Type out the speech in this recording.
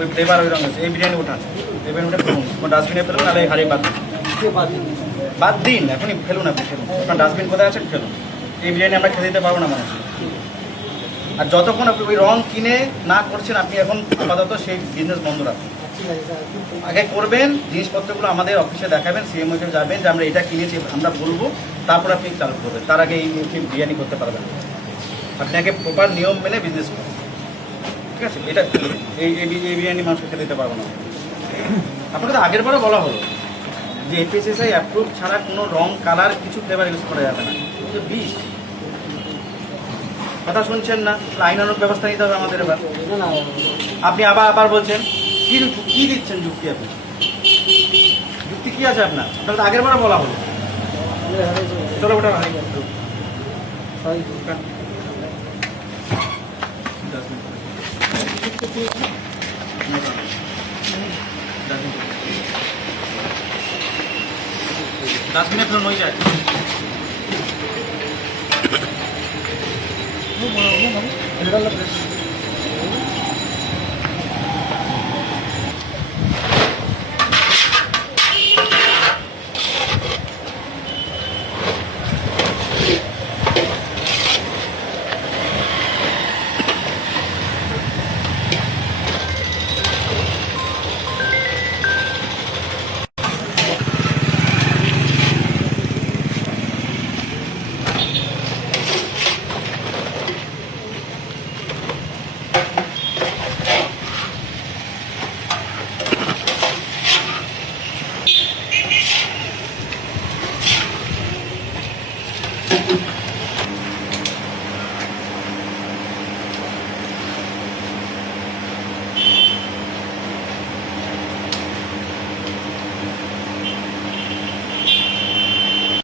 ওই ফ্লেভার ওই রঙ আছে। এই বিরিয়ানি ওঠান, বিরিয়ানি উঠে ফেলুন, ডাস্টবিনে ফেলুন, নাহলে হারিয়ে বাদ দিন, এখনই ফেলুন, আপনি ফেলুন, আপনার ডাস্টবিন কোথায় আছে ফেলুন। এই বিরিয়ানি আমরা খেতে দিতে পারবো না মানুষ। আর যতক্ষণ আপনি ওই রং কিনে না করছেন, আপনি এখন আপাতত সেই বিজনেস বন্ধ রাখুন। আগে করবেন, জিনিসপত্রগুলো আমাদের অফিসে দেখাবেন, সিএমও যাবেন যে আমরা এটা কিনেছি, আমরা বলবো, তারপর আপনি চালু করবেন। তার আগে এই বিরিয়ানি করতে পারবেন। আপনি আগে প্রপার নিয়ম মেনে বিজনেস করুন, ঠিক আছে? এটা এই বিরিয়ানি মানুষকে খেতে দিতে পারবো না। আপনাকে তো আগের বারও বলা হলো যে এফএসএসআই অ্যাপ্রুভ ছাড়া কোনো রং, কালার, কিছু ফ্লেভার ইউজ করা যাবে না। কিন্তু বিষ কথা শুনছেন না, আইনানুগ ব্যবস্থা নিতে হবে আমাদের। এবার আপনি আবার বলছেন কি দিচ্ছেন যুক্তি? আপনি যুক্তি কি আছে আপনার? তাহলে তো আগের বারও বলা হলো। চলো ওটা ডাস্টবিনে ফেলুন, হয়ে যায়।